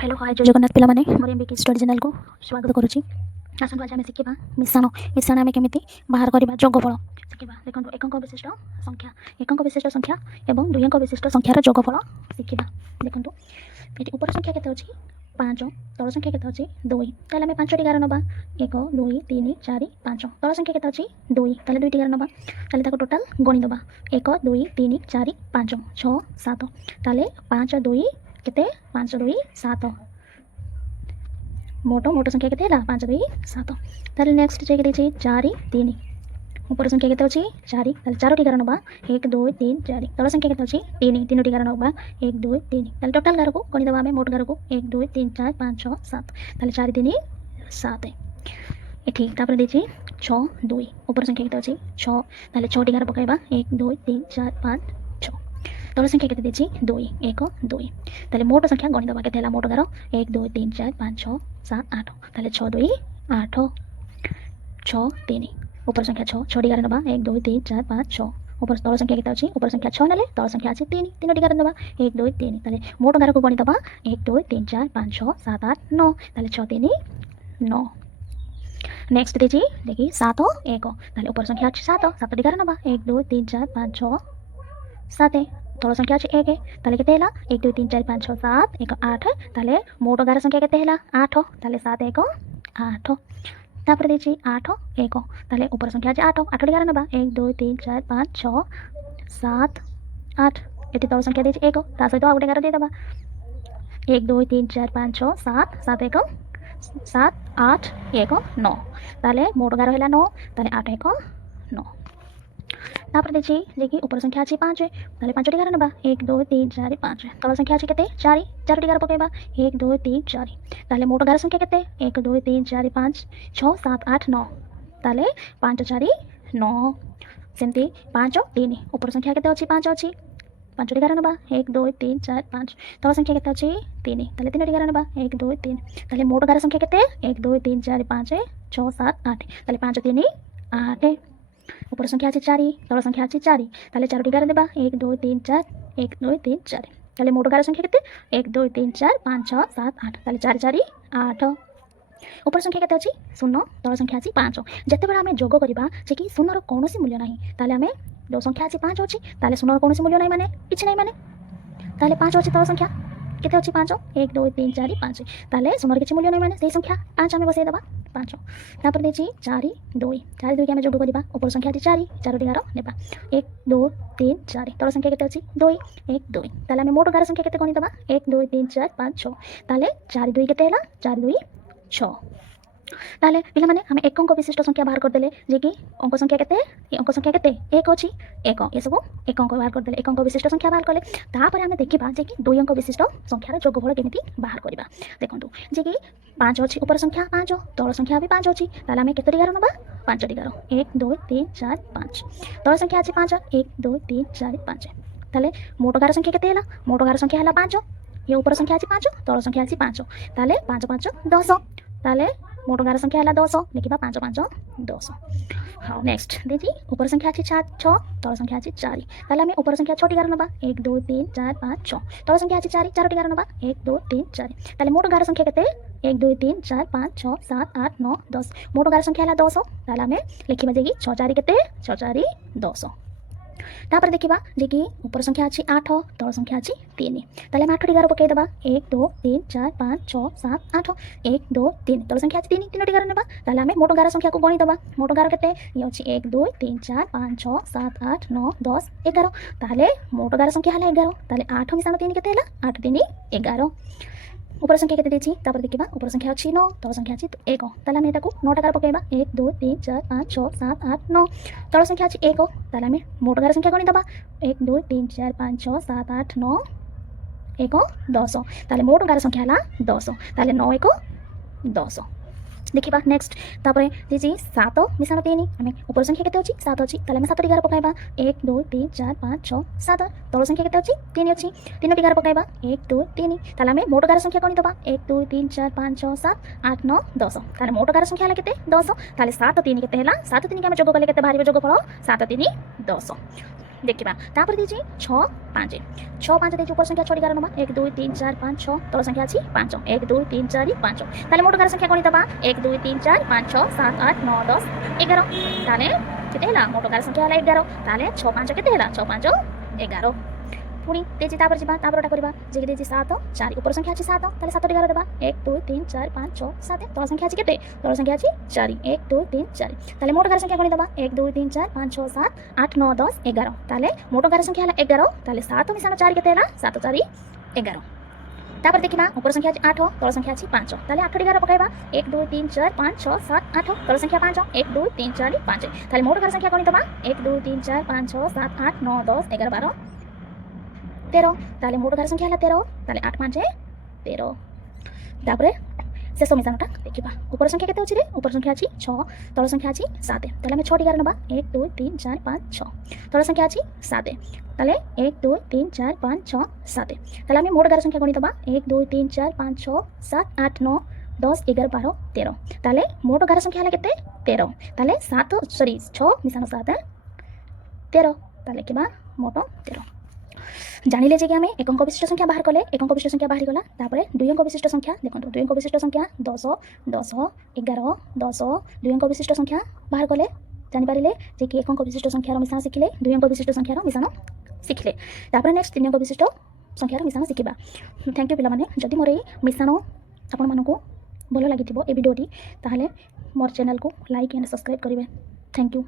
Hello hi जय जगन्नाथ पिला माने मोर एमबीके स्टडी चैनल को स्वागत करुच्ची। आसतु आज आम शिखा मिश्रण मिश्रण आम केमी बाहर करवा जोगफल शिखा। देखो एकक विशिष्ट संख्या और दुई अंक विशिष्ट संख्यार जोगफल शिखा। देखो ये ऊपर संख्या केते अछि 5, तल संख्या केते अछि 2। ताले आम 5टी गार नबा 1 2 3 4 5। तल संख्या केते अछि 2 ताले 2टी गार नबा ताले ताको टोटल गणि दबा 1 2 3 4 5 6 7 ताले 5 2 केते 5 2 7 मोटो संख्या केते हला 5 2 7। ताले नेक्स्ट चेक देछि 4 3 ऊपर संख्या केते अछि 4 ताले 4टी गार नबा 1 2 3 4। तल संख्या केते अछि 3 3टी गार नबा 1 2 3 ताले टोटल गार को गणि दबा हमें मोट गार को 1 2 3 4 5 6 7 ताले 4 3 7 एठी तापर देछि 6 2 ऊपर संख्या केते अछि 6 ताले 6टी गार पकाइबा 1 2 3 4 5 6। तल संख्या केते देछि 2 1 2 ताले मोट संख्या गणि दबा केते हला मोट गार 1 2 3 4 5 6 7 8 ताले 6 2 8 6 3 ऊपर संख्या 6 6टी गार नबा 1 2 3 4 5 6। ऊपर तल संख्या केते अछि ऊपर संख्या 6 नेले तल संख्या अछि 3 3टी गार नबा 1 2 3 ताले मोट गार को गणि दबा 1 2 3 4 5 6 7 8 9 ताले 6 3 9। नेक्स्ट देछि देखि 7 1 ताले ऊपर संख्या अछि 7 7टी गार नबा 1 2 3 4 5 6 7। तल संख्या अछि 1 ताले केते हला 1 2 3 4 5 6 7 1 8 ताले मोट गार संख्या केते हला 8 ताले 7 1 8। तापर देछि 8 1 ताले ऊपर संख्या अछि 8 8टी गार नबा 1 2 3 4 5 6 7 8 एटी तल संख्या देछि 1 ता सहित आ गोटे गार दे दबा 1 2 3 4 5 6 7 7 1 7 8 1 9 ताले मोट गार हला 9 ताले 8 1 9। तापर देछि जेकि ऊपर संख्या अछि 5 ताले 5टी गार नबा 1 2 3 4 5। तल संख्या अछि केते 4 4टी गार पकाइबा 1 2 3 4 ताले मोट गार संख्या केते 1 2 3 4 5 6 7 8 9 ताले 5 4 9 सेमती 5 3 ऊपर संख्या केते अछि 5 अछि 5टी गार नबा 1 2 3 4 5। तल संख्या केते अछि 3 ताले 3टी गार नबा 1 2 3 ताले मोट गार संख्या केते 1 2 3 4 5 6 7 8 ताले 5 3 8। ऊपर संख्या अछि 4 तल संख्या अछि 4 ताले 4टी गार देबा 1 2 3 4 1 2 3 4 ताले मोट गार संख्या केते 1 2 3 4 5 6 7 8 ताले 4 4 8। ऊपर संख्या केते अछि 0 तल संख्या अछि 5 जते बेला हमें जोग करबा जे कि 0 रो कोनोसी मूल्य नाही ताले हमें जो संख्या अछि 5 अछि ताले 0 रो कोनोसी मूल्य नाही माने किछ नाही माने ताले 5 अछि तल संख्या केते अछि 5 1 2 3 4 5 ताले 0 रो किछ मूल्य नाही माने सेही संख्या 5 हमें बसै दबा 5। तापर देछि 4 2 4 2 के हमें जोग करबा ऊपर संख्या अछि 4 4टी गार नेबा 1 2 3 4 तल संख्या केते अछि 2 1 2 ताले हमें मोट गार संख्या केते गणि दबा 1 2 3 4 5 6 ताले 4 2 केते हला 4 2 6। ताले पिला माने हमें एक अंक विशिष्ट संख्या बाहर कर देले जे कि अंक संख्या केते अंक संख्या केते 1 अछि 1 ये सब एक अंक बाहर कर देले एक अंक विशिष्ट संख्या बाहर करले तापर हमें देखिबा जे कि दुई अंक विशिष्ट संख्यार जोगफल केमिति बाहर करबा। देखंतु जे कि 5 अछि ऊपर संख्या 5 तल संख्या भी 5 अछि ताले हमें केते गार नबा 5टी गार 1 2 3 4 5 तल संख्या अछि 5 1 2 3 4 5 ताले मोट गार संख्या केते हला मोट गार संख्या हला 5 ये ऊपर संख्या अछि 5 तल संख्या अछि 5 ताले 5 5 10 ताले मोट गार संख्या हला 10 लिखिबा 5 5 10। हां नेक्स्ट देखि ऊपर संख्या अछि 6 तल संख्या अछि 4 ताले हमें ऊपर संख्या छोटी गार नबा 1 2 3 4 5 6 तल संख्या अछि 4 4टी गार नबा 1 2 3 4 ताले मोट गार संख्या केते 1 2 3 4 5 6 7 8 9 10 मोट गार संख्या हला 10 ताले हमें लिखिबा जे कि 6 4 केते 6 4 10। तापर देखिबा जे कि ऊपर संख्या अछि 8 तल संख्या अछि 3 ताले हम 8टी गार पकाइ दबा 1 2 3 4 5 6 7 8 1 2 3 तल संख्या अछि 3 3टी गार नेबा ताले हमें मोट गार संख्या को गणि दबा मोट गार केते ये अछि 1 2 3 4 5 6 7 8 9 10 11 ताले मोट गार संख्या हला 11 ताले 8 मिसानो 3 केते हला 8 3 11। ऊपर संख्या केते देछि तापर देखिबा ऊपर संख्या अछि 9 तल संख्या अछि 1 ताले हमें ताकू 9टा गार पकाइबा 1 2 3 4 5 6 7 8 9 तल संख्या अछि 1 ताले हमें मोट गार संख्या गणि दबा 1 2 3 4 5 6 7 8 9 1 10 ताले मोट गार संख्या हला 10 ताले 9 1 10। देखिबा नेक्स्ट तापर देछि 7 मिसानो 3 हमें ऊपर संख्या केते अछि 7 अछि ताले हमें 7टी गार पकाइबा 1 2 3 4 5 6 7 तल संख्या केते अछि 3 अछि 3टी गार पकाइबा 1 2 3 ताले हमें मोट गार संख्या गणि दबा 1 2 3 4 5 6 7 8 9 10 ताले मोट गार संख्या हला केते 10 ताले 7 3 केते हला 7 3 के हमें जोग करले केते बाहरिबे जोगफल 7 3 10। देखा तापर देजी 6 5 6 5 देजी ऊपर संख्या 6 11 नबा 1 2 3 4 5 6 तल संख्या अछि 5 1 2 3 4 5 ताले मोट गार संख्या कोनी दबा 1 2 3 4 5 6 7 8 9 10 11 ताले केते हला मोट गार संख्या हला 11 ताले 6 5 केते हला 6 5 11 पुणी तेजी तापर जिबा तापरटा करबा जे देजी 7 4 ऊपर संख्या अछि 7 ताले 7 11 देबा 1 2 3 4 5 6 7 तल संख्या अछि केते तल संख्या अछि 4 1 2 3 4 ताले मोट गार संख्या कोनी दबा 1 2 3 4 5 6 7 8 9 10 11 ताले मोट गार संख्या हला 11 ताले 7 मिसानो 4 केते हला 7 4 11 तापर देखिबा ऊपर संख्या अछि 8 तल संख्या अछि 5 ताले 8 11 पकाइबा 1 2 3 4 5 6 7 8 तल संख्या 5 1 2 3 4 5 ताले मोट गार संख्या कोनी दबा 1 2 3 4 5 6 7 8 9 10 11 12 13 ताले मोट गार संख्या हला 13 ताले 8 5 13 तापरे शेष मिसानटा देखिबा ऊपर संख्या केते अछि रे ऊपर संख्या अछि 6 तल संख्या अछि 7 ताले हम 6 11 नबा 1 2 3 4 5 6 तल संख्या अछि 7 ताले 1 2 3 4 5 6 7 ताले हम मोट गार संख्या गणित बा 1 2 3 4 5 6 7 8 9 10 11 12 13 ताले मोट गार संख्या हला केते 13 ताले 7 सॉरी 6 मिसानो 7 13 ताले किबा मोट 13 जानिले जे कि आमे एक अंक विशिष्ट संख्या बाहर कले एक अंक विशिष्ट संख्या बाहर गला तापरे दुई अंक विशिष्ट संख्या देखंतु दुई अंक विशिष्ट संख्या 10 10 11 10 दुई अंक विशिष्ट संख्या बाहर कले जानि पारिले जे कि एक अंक विशिष्ट संख्या रो मिसान सिखिले दुई अंक विशिष्ट संख्या रो मिसान सिखिले तापरे नेक्स्ट तीन अंक विशिष्ट संख्या रो मिसान सिखिबा थैंक यू पिला माने जदि मोर ए मिसान आपण मानको भलो लागिथिबो ए वीडियोटी ताहले मोर चैनल को लाइक एंड सब्सक्राइब करिवे थैंक यू।